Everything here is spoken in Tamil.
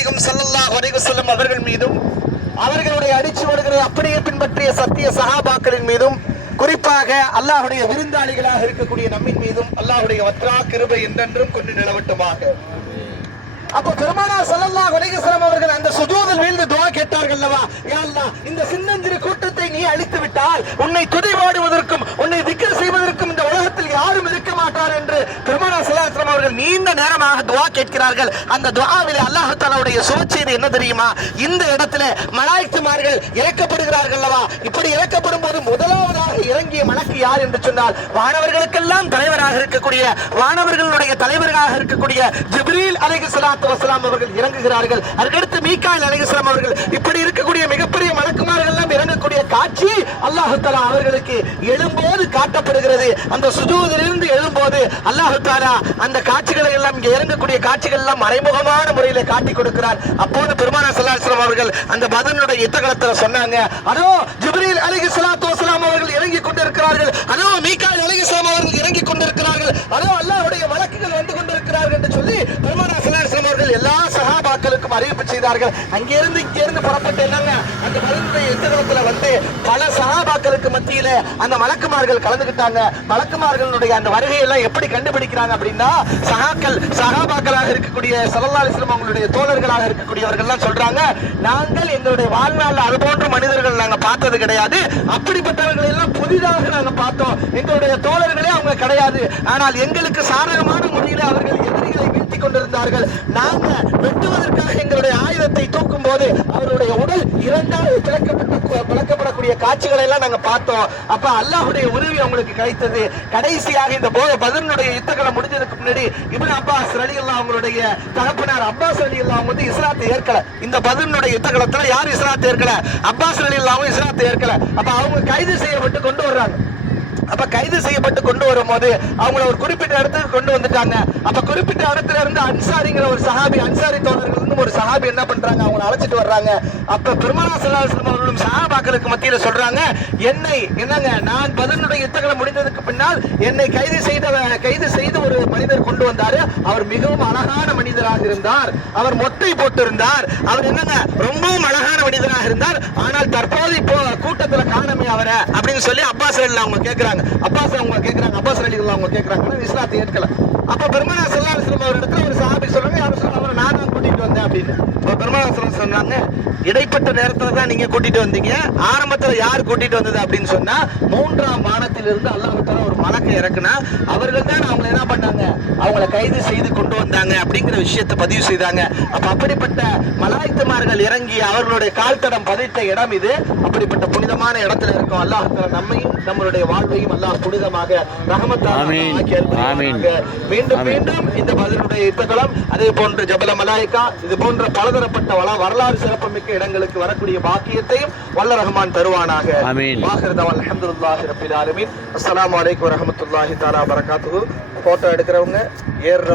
நாயகம் ஸல்லல்லாஹு அலைஹி வஸல்லம் அவர்கள் மீதும் அவர்களுடைய அடிச்சுவடுகளை அப்படியே பின்பற்றிய சத்திய சஹாபாக்களின் மீதும் குறிப்பாக அல்லாஹ்வுடைய விருந்தாளிகளாக இருக்கக்கூடிய நம்மின் மீதும் அல்லாஹ்வுடைய வத்ரா கிருபை என்றென்றும் கொண்டு நிலவட்டுமாக. அப்ப பெருமானார் ஸல்லல்லாஹு அலைஹி வஸல்லம் அவர்கள் அந்த சுஜூதில் வீழ்ந்து துஆ கேட்டார்கள், யா அல்லாஹ், இந்த சின்னஞ்சிறு கூட்டத்தை நீ அழித்து விட்டால் உன்னை துதி பாடுவதற்கும் உன்னை திக்ர் செய்வதற்கும் இந்த உலகத்தில் யாரும் இருக்க மாட்டார் என்று பெருமானார் ஸல்லல்லாஹு அலைஹி வஸல்லம் அவர்கள் நீண்ட நேரமாக துஆ கேட்கிறார்கள். அந்த துஆவிலே அல்லாஹ் தஆலாவுடைய சுபச்செய்தி என்ன தெரியுமா? இந்த இடத்துல மலாயிக்மார்கள் இறக்கப்படுகிறார்கள். இப்படி இறக்கப்படும் போது முதலாவதாக இறங்கிய மலக்கு யார் என்று சொன்னால் வானவர்களுக்கெல்லாம் தலைவராக இருக்கக்கூடிய வானவர்களுடைய தலைவராக இருக்கக்கூடிய ஜிப்ரீல் அலைஹிஸ்ஸலாம் அவர்கள் இறங்குகிறார்கள். அதற்கடுத்து மீகாயில் அலைஹிஸ்ஸலாம் அவர்கள். இப்படி இருக்கக்கூடிய மிகப்பெரிய மலக்குமார்கள் எல்லாம் இறங்கக்கூடிய காட்சி அல்லாஹ் தஆலா அவர்களுக்கு எழும்போது காட்டப்படுகிறது. அந்த சுஜூதிலிருந்து எழும்போது அல்லாஹ் தஆலா அந்த காட்சிகளை எல்லாம் இங்கே இறங்கக்கூடிய காட்சிகள் எல்லாம் மறைமுகமான முறையில் காட்டி கொடுக்கிறார். அப்போது பெருமானார் ஸல்லல்லாஹு அலைஹி வஸல்லம் அவர்கள் அந்த பத்ருடைய யுத்தகளத்தில் சொன்னாங்க, அதோ ஜிப்ரீல் அலைஹிஸ்ஸலாத்து வஸலாம் அவர்கள் இறங்கி கொண்டிருக்கிறார்கள், அதோ மீகாயில் அலைஹிஸ்ஸலாம் அவர்கள் இறங்கி கொண்டிருக்கிறார்கள், அதோ அல்லாஹ்வுடைய மலக்குகள் வந்து கொண்டிருக்கிறார்கள் என்று சொல்லி பெருமானார் ஸல்லல்லாஹு அலைஹி வஸல்லம் அவர்கள் எல்லா சஹாபாக்களுக்கும் அறிவிப்பு செய்தார்கள். அங்கிருந்து இங்கிருந்து புறப்பட்டு என்னங்க அந்த பத்ருடைய யுத்தகளத்தில் வந்து பல சஹாபாக்களுக்கு மத்தியில அந்த மலக்குமார்கள் கலந்துக்கிட்டாங்க. மலக்குமார்களுடைய அந்த வருகையெல்லாம் எப்படி கண்டுபிடிக்கிறாங்க அப்படின்னா, சஹாபாக்களாக இருக்கக்கூடிய ஸல்லல்லாஹு அலைஹி வஸல்லம் அவங்களுடைய தோழர்களாக இருக்கக்கூடியவர்கள் எல்லாம் சொல்றாங்க, நாங்கள் எங்களுடைய வாழ்நாள் அது போன்ற மனிதர்கள் நாங்க பார்த்தது கிடையாது, அப்படிப்பட்டவர்கள் எல்லாம் புதிதாக நாங்க பார்த்தோம், எங்களுடைய தோழர்களே அவங்க கிடையாது, ஆனால் எங்களுக்கு சாதகமான முறையில் அவர்கள் எதிரிகளை வீழ்த்தி கொண்டிருந்தார்கள், நாங்க வெட்டுவதற்காக எங்களுடைய ஆயுதத்தை தூக்கும் போது அவருடைய உடல் இரண்டாவது பிளக்கப்படக்கூடிய காட்சிகளை எல்லாம் நாங்க பார்த்தோம். அப்ப அல்லாஹ்வுடைய உதவி அவங்களுக்கு கிடைத்தது. கடைசியாக இந்த பத்ருடைய யுத்தங்களை முடிஞ்சதுக்கு முன்னாடி இப்னு அப்பாஸ் ரலியல்லாஹு அவங்களுடைய தகப்பனார் அப்பாஸ் ரலியல்லாஹு வந்து இஸ்லாத்தை ஏற்கல. இந்த பத்ருடைய யுத்தகளத்துல யார் இஸ்லாத்தை ஏற்கல? அப்பாஸ் ரலியல்லாஹு இஸ்லாத்தை ஏற்கல. அப்ப அவங்க கைது செய்யப்பட்டு கொண்டு வர்றாங்க. அப்ப கைது செய்யப்பட்டு கொண்டு வரும்போது அவங்கள ஒரு குறிப்பிட்ட இடத்துக்கு கொண்டு வந்துட்டாங்க. அப்ப குறிப்பிட்ட இடத்துல இருந்து அன்சாரிங்கிற ஒரு சஹாபி, அன்சாரி தோழர்கள் ஒரு சஹாபி என்ன பண்றாங்க, அவங்க அழைச்சிட்டு வர்றாங்க. அப்ப பெருமானார் ஸல்லல்லாஹு அலைஹி வஸல்லம் அவர்களும் சஹாபாக்களுக்கு மத்தியில சொல்றாங்க, என்னை என்னங்க நான் பத்ருடைய யுத்தங்களை முடிந்ததுக்கு பின்னால் என்னை கைது செய்து ஒரு மனிதர் கொண்டு வந்தாரு. அவர் மிகவும் அழகான மனிதராக இருந்தார், அவர் மொட்டை போட்டிருந்தார், அவர் என்னங்க ரொம்பவும் அழகான மனிதராக இருந்தார், ஆனால் தற்போது இப்போ கூட்டத்துல காணமே அவரை அப்படின்னு சொல்லி அப்பாஸ் ரலியல்லாஹு அவங்க கேட்கிறாங்க. அப்பாஸ் ரலியல்லாஹு அவங்க கேட்கிறாங்க, இஸ்லாத்தை ஏற்கல. அப்ப பெருமானார் ஸல்லல்லாஹு அலைஹி வஸல்லம் அவரிடத்துல ஒரு சஹாபி சொல்றாங்க, யார் சொல்றாங்க, அவரை நான் தான் கூட்டிட்டு வந்தேன் அப்படின்னு. பெருமானார் ஸல்லல்லாஹு அலைஹி வஸல்லம் சொன்னாங்க, இடைப்பட்ட நேரத்துல தான் நீங்க கூட்டிட்டு வந்தீங்க, ஆரம்பத்துல யார் கூட்டிட்டு வந்தது அப்படின்னு சொன்னா மூன்றாம் வானத்திலிருந்து அல்லாஹ் தஆலா ஒரு மலக்கை இறக்குனா அவர்கள் தான் அவங்களை என்ன பண்ணாங்க, அவங்களை கைது செய்து கொண்டு வந்தாங்க அப்படிங்கிற விஷயத்தை பதிவு செய்தாங்க. அப்ப அப்படிப்பட்ட மலாயிக்மார்கள் இறங்கி அவர்களுடைய கால் தடம் பதித்த இடம் இது. அப்படிப்பட்ட புனிதமான இடத்துல இருக்கும். அல்லாஹ் தஆலா நம்மையும் நம்மளுடைய வாழ்வையும் அல்லாஹ் புனிதமாக ரஹமத்தாக ஆக்கி அருள்வானாக. மீண்டும் மீண்டும் இந்த பத்ருடைய யுத்தகளம், அதே போன்று ஜபல மலாயிகா, இது போன்ற பலதரப்பட்ட வரலாறு சிறப்புமிக்க இடங்களுக்கு வரக்கூடிய பாக்கியத்தையும் வல்ல ரஹ்மான் தருவானாக. ஆகிர் தஅவா அல்ஹம்துலில்லாஹி ரப்பில் ஆலமீன். அஸ்ஸலாமு அலைக்கும் வரஹ்மத்துல்லாஹி தஆலா வபரகாத்துஹு. போட்டோ எடுக்கிறவங்க ஏறுறவங்க